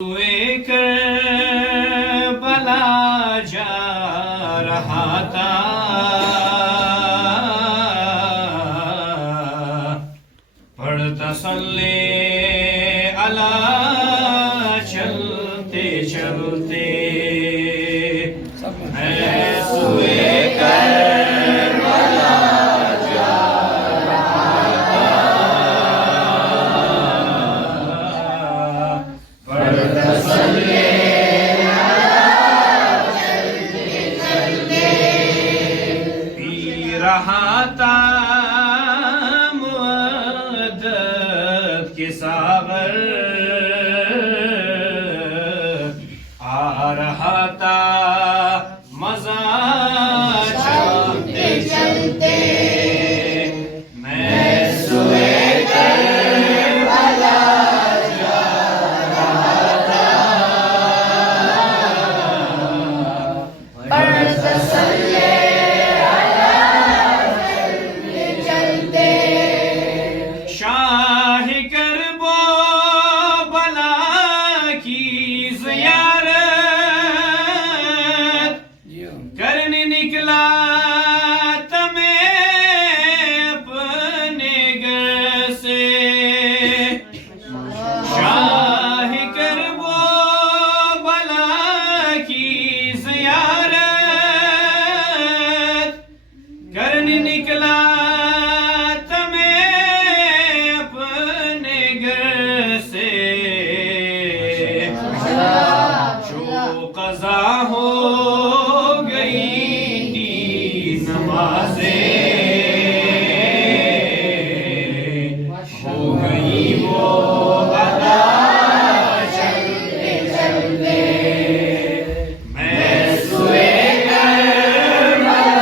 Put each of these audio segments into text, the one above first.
کربلا جا رہا تھا، پڑھتا صلی اللہ چلتے چلتے میں سوئے کربلا جا رہا تھا، پڑھتا صلی رہا تھا مدد کے ساغر، آ رہا تھا مزہ چلتے چلتے میں سوئے کربلا جا رہا تھا، پڑھتا صلی شاہ کربو بلا کی زیارت کرنے نکلا تھا میں اپنے گھر سے، شاہ کربو بلا کی زیارت کرنے نکلا قضا ہو گئی تھی نمازیں، ہو گئی وہ ادا چلتے چلتے میں سوئے کربلا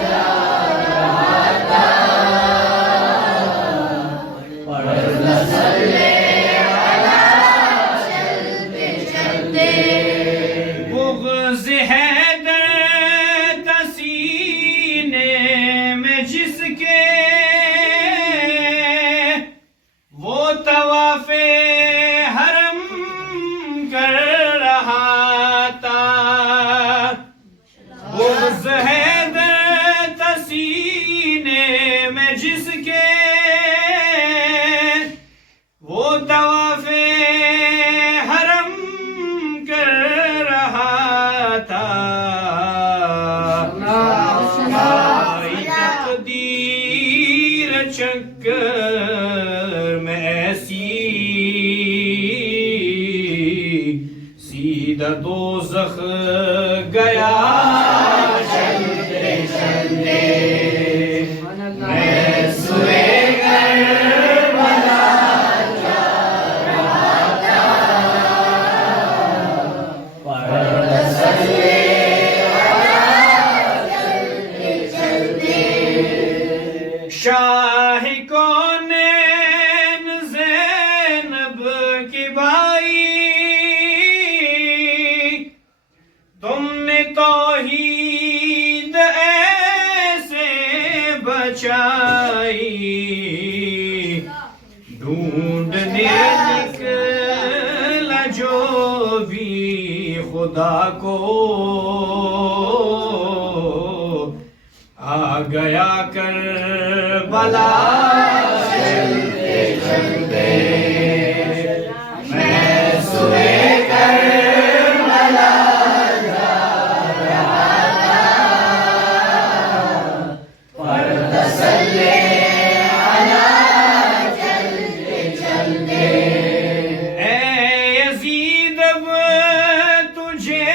جا رہا تھا، پڑھتا صلی بغض حیدر سینے میں جس کے وہ طواف حرم کر رہا تھا، بغض حیدر سینے میں جس کے وہ طواف حرم کر رہا تھا، آئی تقدیر چکر میں ایسی، سیدھا دوزخ گیا چلتے چلتے میں سوئے کربلا جا رہا تھا، پڑھتا صلی شاہ کونین زینب کی بھائی، تم نے توحید ایسے بچائی، ڈھونڈنے نکلا جو بھی خدا کو، آ گیا کربلا چلتے چلتے میں سوئے کربلا جا رہا تھا، پڑھتا صلی چلتے چلتے اے یزید اب تجھے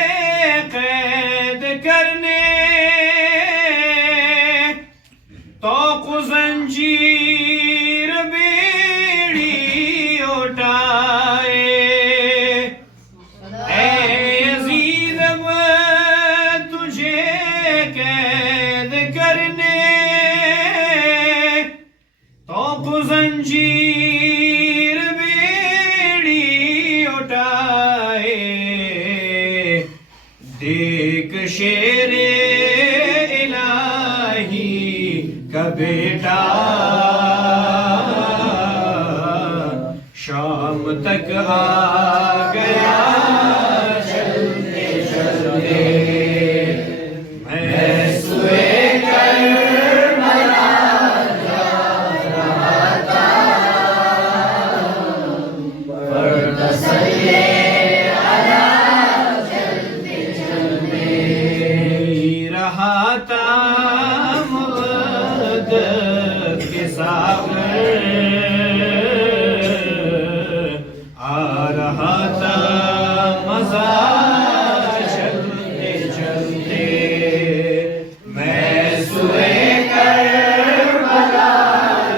قید کرنے توق زنجیر بیڑی اٹھائے، اے یزید اب تجھے قید کرنے توق زنجیر بیڑی اٹھائے، دیکھ شیر کا بیٹا شام تک آ گیا چلتے چلتے میں سوئے کربلا جا رہا تھا پر تسلی علی چلتے چلتے رہا تھا مغدد کے ساغر آ رہا تھا مزہ چلتے چلتے میں سوئے کربلا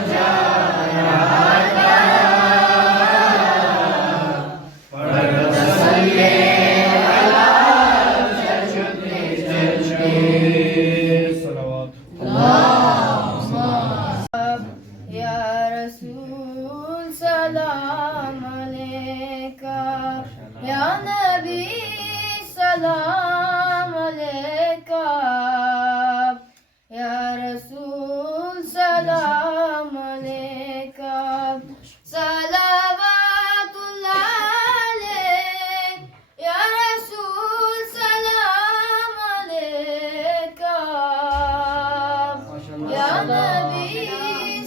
جا رہا تھا پر تسلی علی چلتے چلتے صلوات یا رسول سلام علیکہ یا نبی سلام علیکہ یا رسول سلام علیکہ صلوات اللہ علیک یا رسول سلام علیکہ یا نبی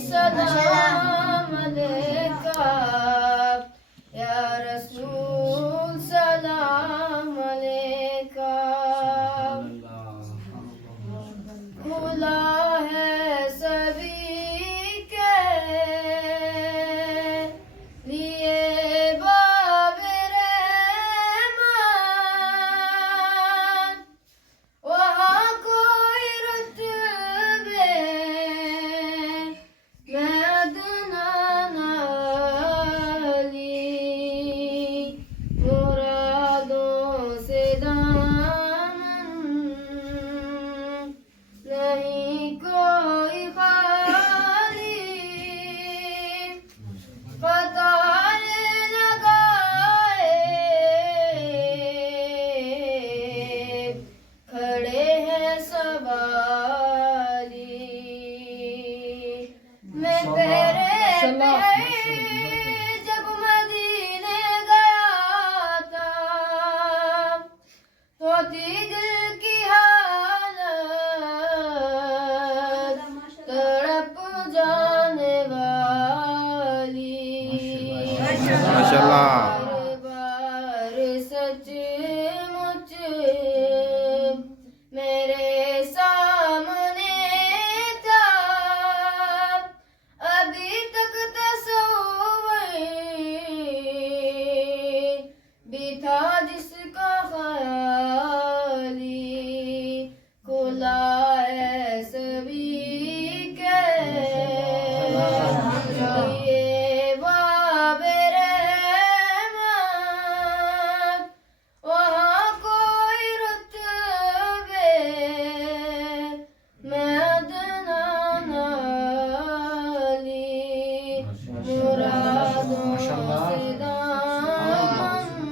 سلام علیکہ یا رسول سلام علیکہ کھلا ہے سبھی کے لیے باب رحمت وہاں کوئی رتبے میں ادنا نہ لی مرادوں سے دامن نہیں کوئی خالی قطار لگائے کھڑے ہیں سوالی میں تیرے پہ جب مدینے گیا تھا تو تھی دل کی حالت تڑپ جانے والی ماشاءاللہ بار بار سچ مچ میرے سامنے تھا ابھی تک تصور بھی تھا جس کا خیالی کھلا ہے سبھی کے لیے باب رحمت وہاں کوئی رتبے میں ادنا نہ لی مرادوں سے دامن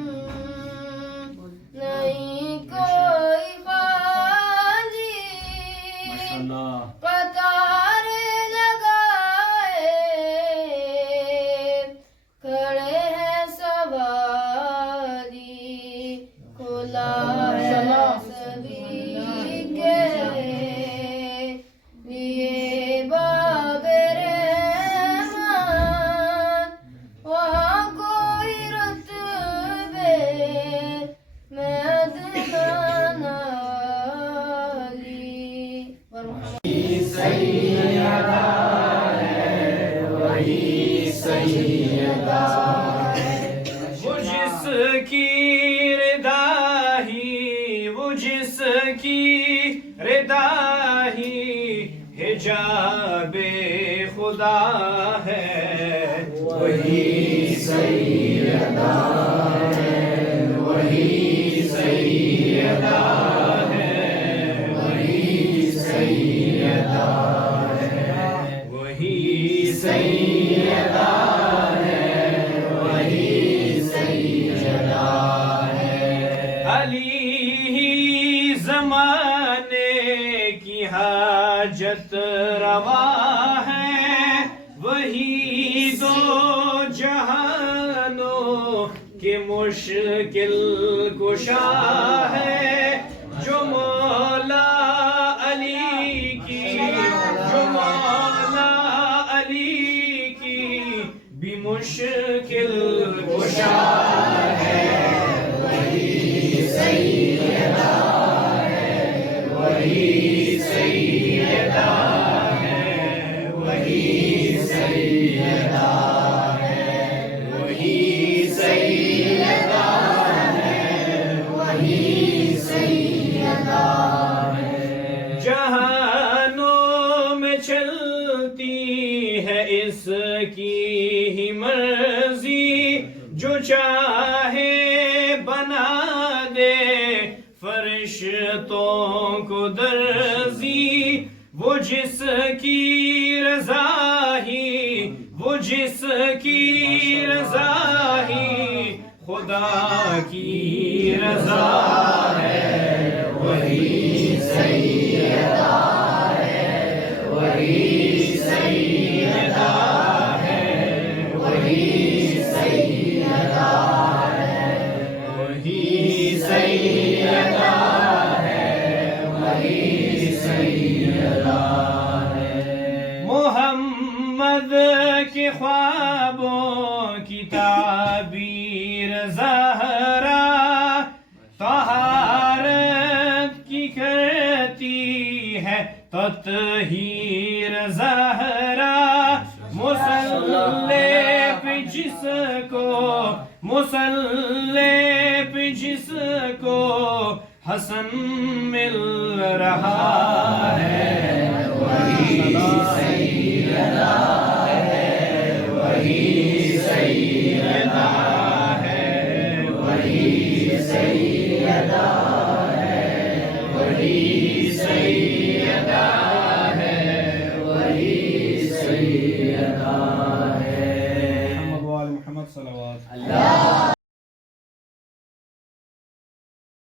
نہیں کوئی خالی قطار لگائے کھڑے ہیں سوالی کھلا ہے سبھی کے لیے باب رحمت وہاں کوئی رتبے میں ادنا نہ لی وہ جس کی رضا ہی وہ جس کی رضا ہی حجاب خدا ہے وہی سیدہ ہے وہی سیدہ ہے وہی سیدہ ہے وہی سیدہ ہے وہی سیدہ ہے علی ہی زمانے کی حاجت روا ہے وہی دو جہانوں مشکل کشا ہے جو مولا علی کی، جو مولا علی کی بھی مشکل کشا ہے، وہی سیدہ ہے، وہی سیدہ ہے، وہی سیدہ ہے، وہی سیدہ ہے، وہی سیدہ ہے۔ جہانوں میں چلتی ہے اس کی ہی مرضی، جو چاہے بنا دے فرشتوں کو درزی، وہ جس کی رضا ہی، وہ جس کی رضا ہی خدا کی رضا ہے، وہی سیدہ ہے، وہی سیدہ ہے، وہی سیدہ ہے، وہی سیدہ ہے، وہی سیدہ ہے۔ محمد کے خوابوں کی تعبیر زہرا طہارت کی کرتی ہے تطہیر زہرا، مصلی پہ جس کو، مصلی پہ جس کو حسن مل رہا ہے، وہی سیدہ ہے، وہی سیدہ ہے، وہی سیدہ ہے، وہی سیدہ ہے، وہی سیدہ ہے۔ محمد وآل محمد صلوات اللہ